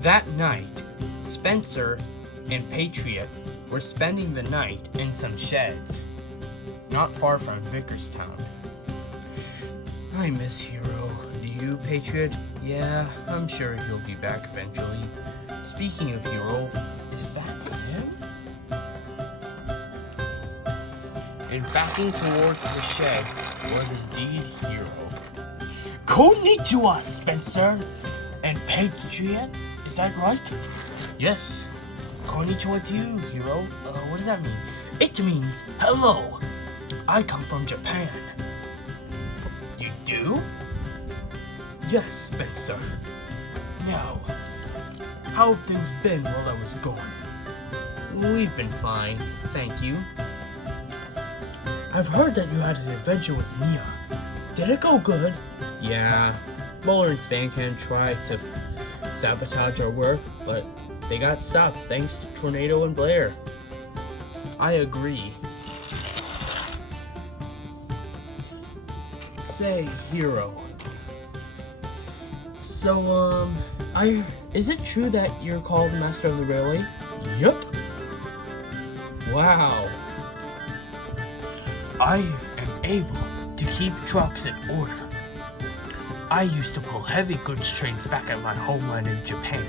That night, Spencer and Patriot were spending the night in some sheds, not far from Vickerstown. I miss Hero. Do you, Patriot? Yeah, I'm sure he'll be back eventually. Speaking of Hero, is that him? And backing towards the sheds was indeed Hero. Konnichiwa, Spencer and Patriot. Is that right? Yes. Konnichiwa to you, Hero. What does that mean? It means hello. I come from Japan. You do? Yes, Spencer. Now, how have things been while I was gone? We've been fine, thank you. I've heard that you had an adventure with Mia. Did it go good? Yeah. Bowler and Spancan tried to sabotage our work, but they got stopped thanks to Tornado and Blair. I agree. Say, Hero. So, is it true that you're called Master of the Railway? Yup. Wow. I am able to keep trucks in order. I used to pull heavy goods trains back at my homeland in Japan.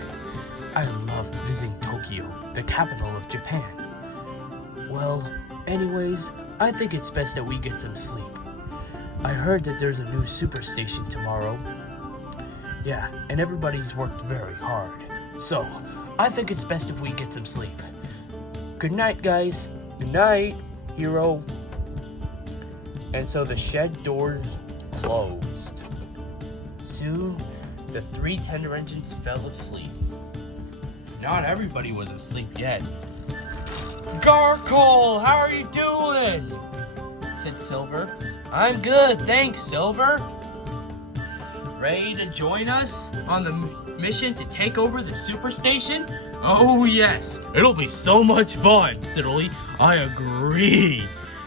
I loved visiting Tokyo, the capital of Japan. Well, anyways, I think it's best that we get some sleep. I heard that there's a new superstation tomorrow. Yeah, and everybody's worked very hard. So, I think it's best if we get some sleep. Good night, guys. Good night, Hero. And so the shed doors closed. Soon, the 3 tender engines fell asleep. Not everybody was asleep yet. Garkle, how are you doing? Said Silver. I'm good, thanks, Silver. Ready to join us on the mission to take over the superstation? Oh yes, it'll be so much fun, said Oli. I agree,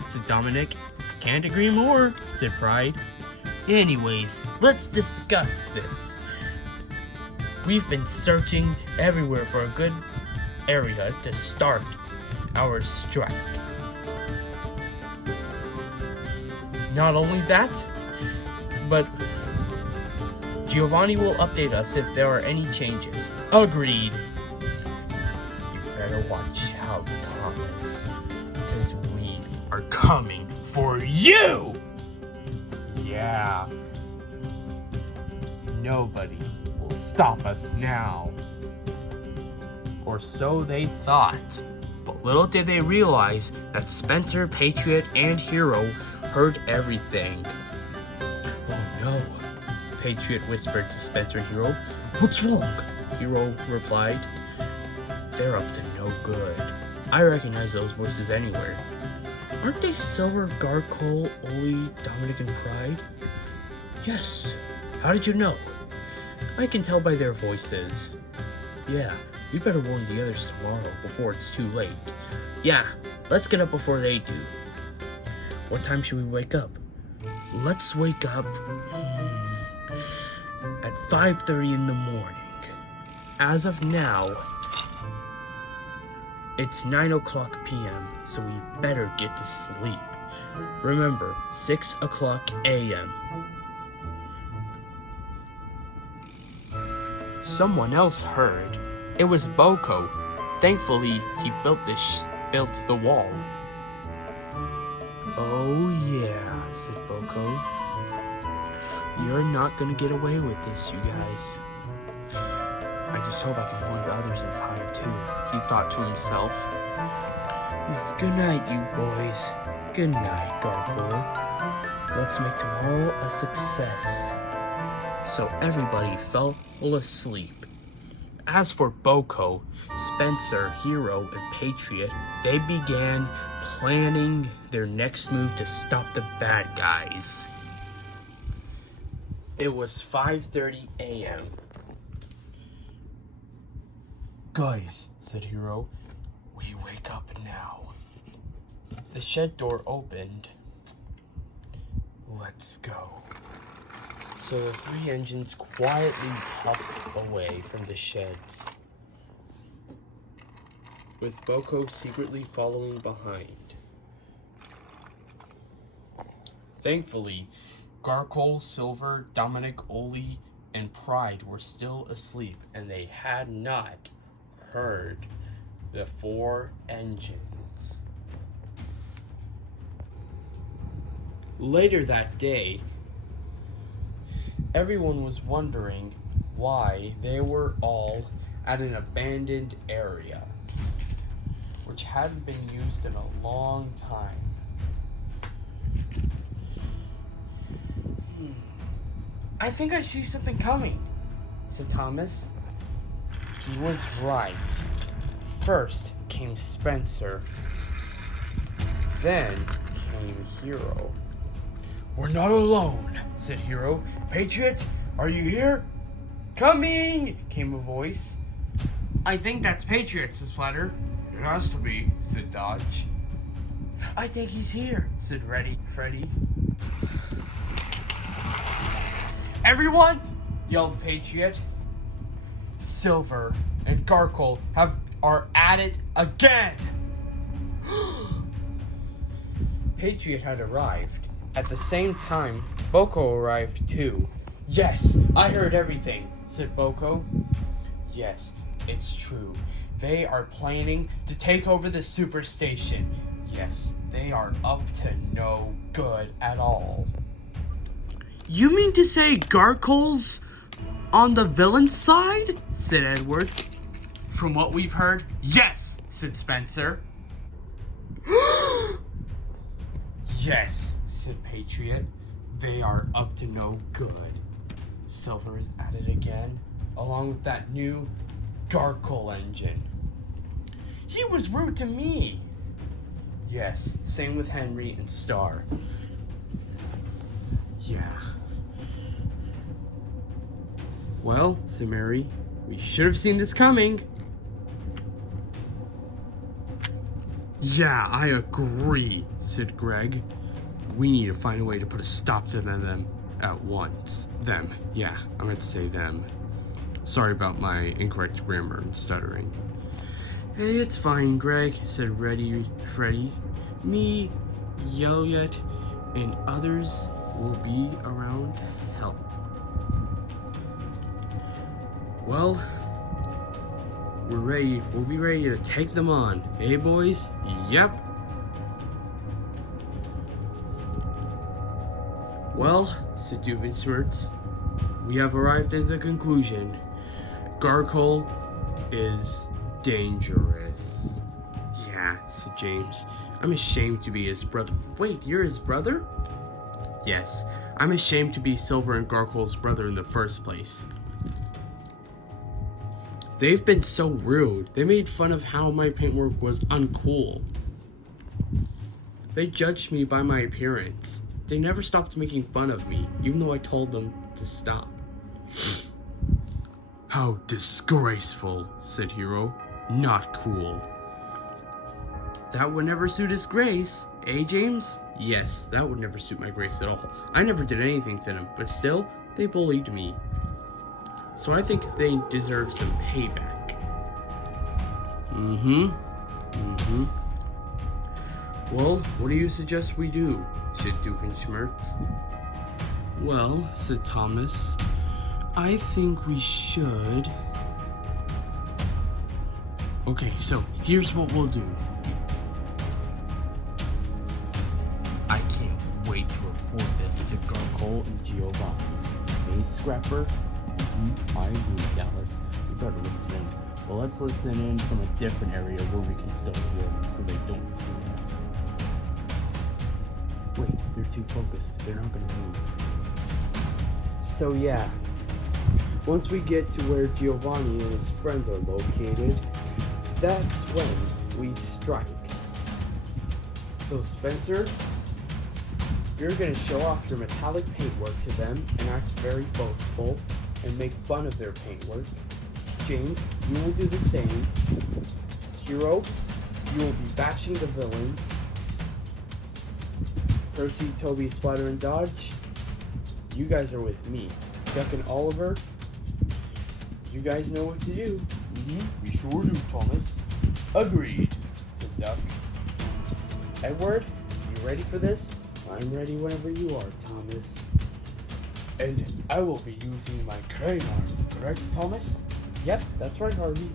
said Dominic. Can't agree more, said Pride. Anyways, let's discuss this. We've been searching everywhere for a good area to start our strike. Not only that, but Giovanni will update us if there are any changes. Agreed. You better watch out, Thomas, because we are coming for you! Yeah. Nobody will stop us now. Or so they thought. But little did they realize that Spencer, Patriot, and Hero heard everything. Oh no, Patriot whispered to Spencer and Hero. What's wrong? Hero replied. They're up to no good. I recognize those voices anywhere. Aren't they Silver, Garcole, Oli, Dominic, and Pride? Yes. How did you know? I can tell by their voices. Yeah, we better warn the others tomorrow before it's too late. Yeah, let's get up before they do. What time should we wake up? Let's wake up at 5:30 in the morning. As of now, it's 9:00 p.m., so we better get to sleep. Remember, 6:00 a.m. Someone else heard. It was Boko. Thankfully, he built the wall. Oh yeah, said Boko. You're not gonna get away with this, you guys. I just hope I can warn the others in time too, he thought to himself. Good night, you boys. Good night, Gargoyle. Let's make tomorrow a success. So everybody fell asleep. As for Boko, Spencer, Hero, and Patriot, they began planning their next move to stop the bad guys. It was 5:30 a.m. Guys, said Hero, we wake up now. The shed door opened. Let's go. So the three engines quietly puffed away from the sheds, with Boko secretly following behind. Thankfully, Garcol, Silver, Dominic, Oli, and Pride were still asleep, and they had not heard the four engines. Later that day, everyone was wondering why they were all at an abandoned area, which hadn't been used in a long time. I think I see something coming, said Thomas. He was right. First came Spencer. Then came Hero. We're not alone, said Hero. Patriot, are you here? Coming, came a voice. I think that's Patriot, said Splatter. It has to be, said Dodge. I think he's here, said Freddy. Everyone, yelled Patriot. Silver and Garcol are at it again. Patriot had arrived. At the same time, Boko arrived too. Yes, I heard everything, said Boko. Yes, it's true. They are planning to take over the superstation. Yes, they are up to no good at all. You mean to say Garcol's on the villain's side? Said Edward. From what we've heard, yes, said Spencer. Yes, said Patriot. They are up to no good. Silver is at it again, along with that new Garcol engine. He was rude to me. Yes, same with Henry and Star. Yeah. Well, said Mary, we should have seen this coming. Yeah, I agree, said Greg. We need to find a way to put a stop to them at once. Them, yeah, I meant to say them. Sorry about my incorrect grammar and stuttering. Hey, it's fine, Greg, said Freddy. Me, Elliot, and others will be around to help. Well, we're ready. We'll be ready to take them on. Eh, boys? Yep. Well, said Doofenshmirtz, we have arrived at the conclusion. Garcol is dangerous. Yeah, said James. I'm ashamed to be his brother. Wait, you're his brother? Yes, I'm ashamed to be Silver and Garcol's brother in the first place. They've been so rude. They made fun of how my paintwork was uncool. They judged me by my appearance. They never stopped making fun of me, even though I told them to stop. How disgraceful, said Hero. Not cool. That would never suit his grace, eh, James? Yes, that would never suit my grace at all. I never did anything to them, but still, they bullied me. So I think they deserve some payback. Well, what do you suggest we do? Said Doofenshmirtz. Well, said Thomas, I think we should... Okay, so here's what we'll do. I can't wait to report this to Garcol and Giovanni. Hey, Scrapper? I agree, Dallas. You better listen in. Well, let's listen in from a different area where we can still hear them so they don't see us. Wait, they're too focused. They're not gonna move. So yeah, once we get to where Giovanni and his friends are located, that's when we strike. So Spencer, you're gonna show off your metallic paintwork to them and act very boastful and make fun of their paintwork. James, you will do the same. Hero, you will be bashing the villains. Percy, Toby, Splatter, and Dodge, you guys are with me. Duck and Oliver, you guys know what to do. We sure do, Thomas. Agreed, said Duck. Edward, you ready for this? I'm ready whenever you are, Thomas. And I will be using my crane arm, correct, Thomas? Yep, that's right, Harvey.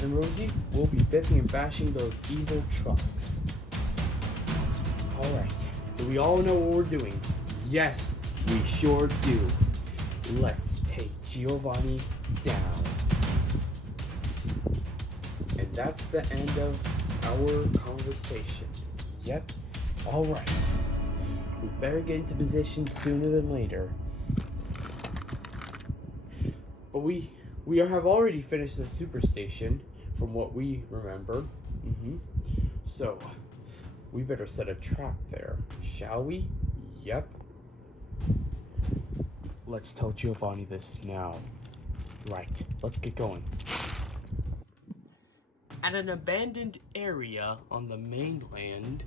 And Rosie, we'll be biffing and bashing those evil trucks. Alright, do we all know what we're doing? Yes, we sure do. Let's take Giovanni down. And that's the end of our conversation. Yep, alright. We better get into position sooner than later. But we have already finished the superstation, from what we remember. So, we better set a trap there, shall we? Yep. Let's tell Giovanni this now. Right, let's get going. At an abandoned area on the mainland,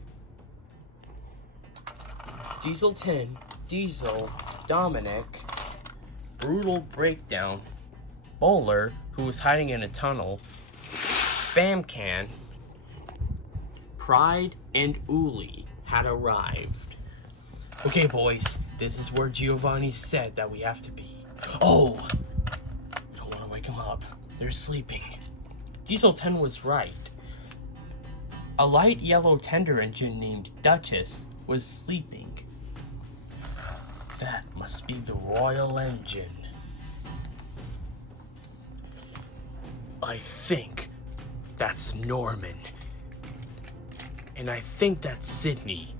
Diesel 10, Diesel, Dominic, Brutal Breakdown, Bowler, who was hiding in a tunnel, Spam Can, Pride, and Uli had arrived. Okay, boys, this is where Giovanni said that we have to be. Oh! We don't want to wake them up. They're sleeping. Diesel 10 was right. A light yellow tender engine named Duchess was sleeping. That must be the Royal Engine. I think that's Norman. And I think that's Sydney.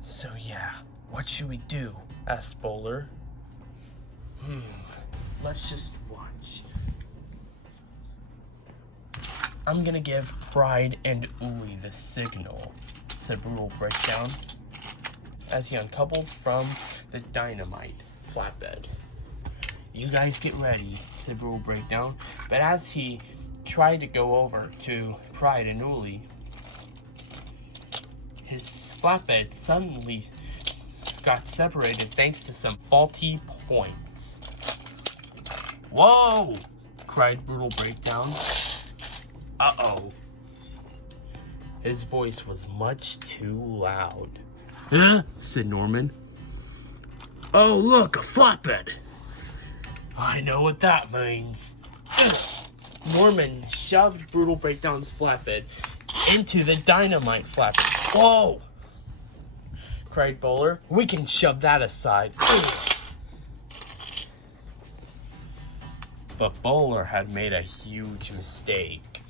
So yeah, what should we do? Asked Bowler. Let's just watch. I'm gonna give Pride and Uli the signal, said Brutal Breakdown, as he uncoupled from the dynamite flatbed. You guys get ready, said Brutal Breakdown, but as he tried to go over to Pride and Uli, his flatbed suddenly got separated thanks to some faulty points. Whoa! Cried Brutal Breakdown. Uh-oh. His voice was much too loud. Huh? Said Norman. Oh, look, a flatbed. I know what that means. Norman shoved Brutal Breakdown's flatbed into the dynamite flatbed. Whoa! Cried Bowler. We can shove that aside. But Bowler had made a huge mistake.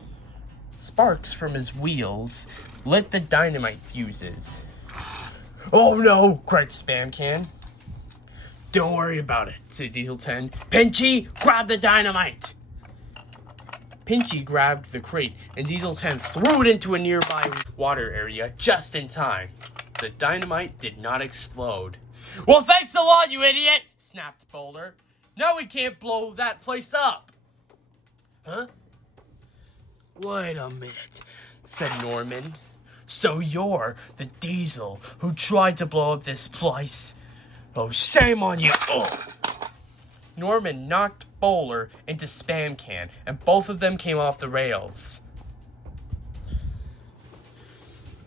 Sparks from his wheels lit the dynamite fuses. Oh no! Cried Spam Can. Don't worry about it, said Diesel 10. Pinchy, grab the dynamite! Pinchy grabbed the crate, and Diesel 10 threw it into a nearby water area just in time. The dynamite did not explode. Well, thanks a lot, you idiot! Snapped Bowler. Now we can't blow that place up. Huh? Wait a minute, said Norman. So you're the Diesel who tried to blow up this place? Oh, shame on you! Oh. Norman knocked Bowler into Spam Can, and both of them came off the rails.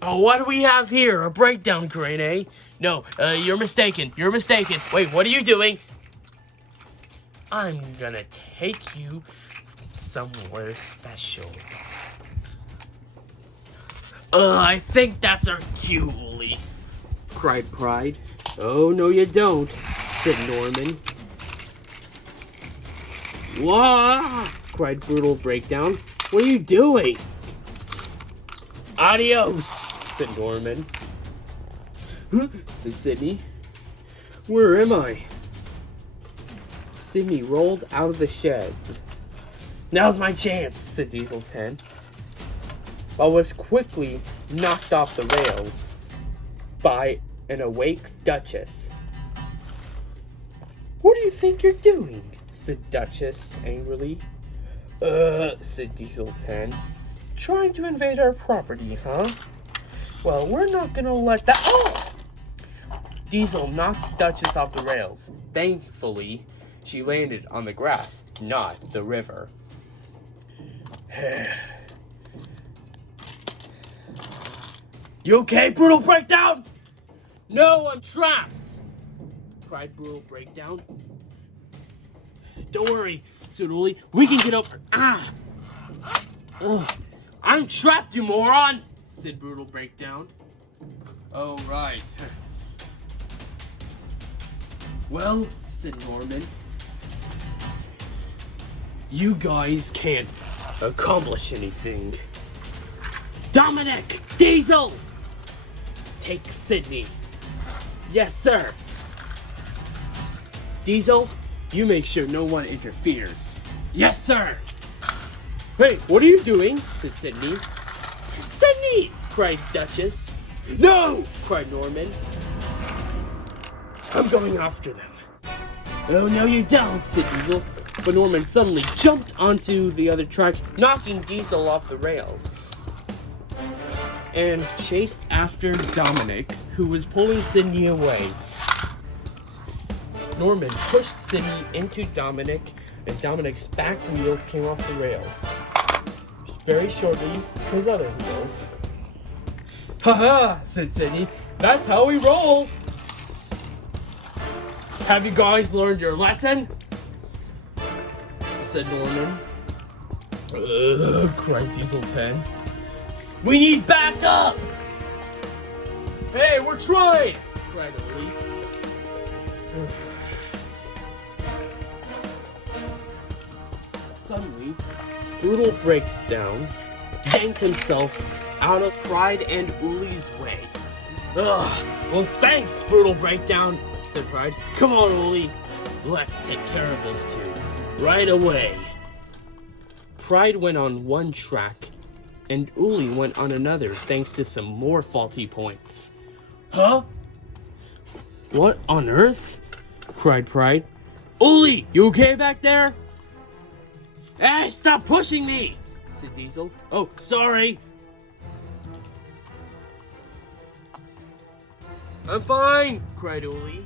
Oh, what do we have here? A breakdown crane, eh? No, you're mistaken. You're mistaken. Wait, what are you doing? I'm gonna take you somewhere special. I think that's our cue, Uli, cried Pride. Oh, no you don't, said Norman. Wah! Cried Brutal Breakdown. What are you doing? Adios, said Norman. Huh? Said Sydney. Where am I? Sydney rolled out of the shed. Now's my chance, said Diesel 10, but was quickly knocked off the rails by an awake Duchess. What do you think you're doing? Said Duchess angrily. Said Diesel 10. Trying to invade our property, huh? Well, we're not gonna let that. Oh! Diesel knocked Duchess off the rails. Thankfully, she landed on the grass, not the river. You okay, Brutal Breakdown? No, I'm trapped, cried Brutal Breakdown. Don't worry, said Uli. We can get over. Ah! Ugh. I'm trapped, you moron, said Brutal Breakdown. Oh, right. Well, said Norman, you guys can't accomplish anything. Dominic! Diesel! Take Sydney. Yes, sir. Diesel, you make sure no one interferes. Yes, sir. Hey, what are you doing? Said Sydney. Sydney! Cried Duchess. No! Cried Norman. I'm going after them. Oh, no you don't, said Diesel. But Norman suddenly jumped onto the other track, knocking Diesel off the rails, and chased after Dominic, who was pulling Sydney away. Norman pushed Sydney into Dominic, and Dominic's back wheels came off the rails. Very shortly, his other wheels. Haha, said Sydney. That's how we roll. Have you guys learned your lesson? Said Norman. Cried Diesel 10. We need backup! Hey, we're trying! Cried Oli. Suddenly, Brutal Breakdown yanked himself out of Pride and Uli's way. Ugh, well thanks, Brutal Breakdown, said Pride. Come on, Uli, let's take care of those two right away. Pride went on one track, and Uli went on another thanks to some more faulty points. Huh? What on earth? Cried Pride. Uli, you okay back there? Hey, stop pushing me, said Diesel. Oh, sorry. I'm fine, cried Uli.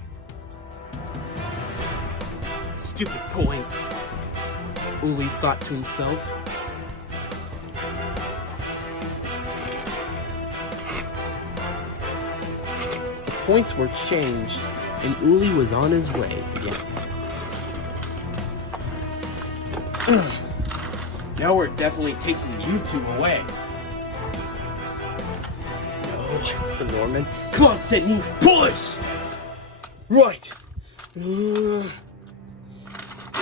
Stupid points, Uli thought to himself. The points were changed, and Uli was on his way again. Now we're definitely taking you two away. No, said Norman. Come on, Sydney, push! Right.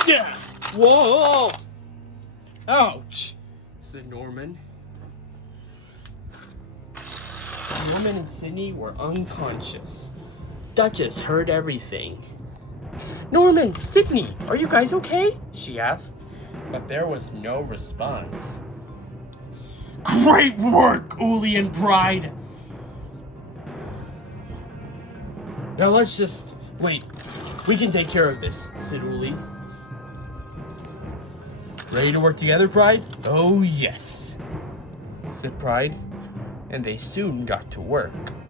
Yeah. Whoa! Ouch, said Norman. Norman and Sydney were unconscious. Duchess heard everything. Norman, Sydney, are you guys okay? She asked, but there was no response. Great work, Uli and Pride! Now let's just wait. We can take care of this, said Uli. Ready to work together, Pride? Oh yes, said Pride, and they soon got to work.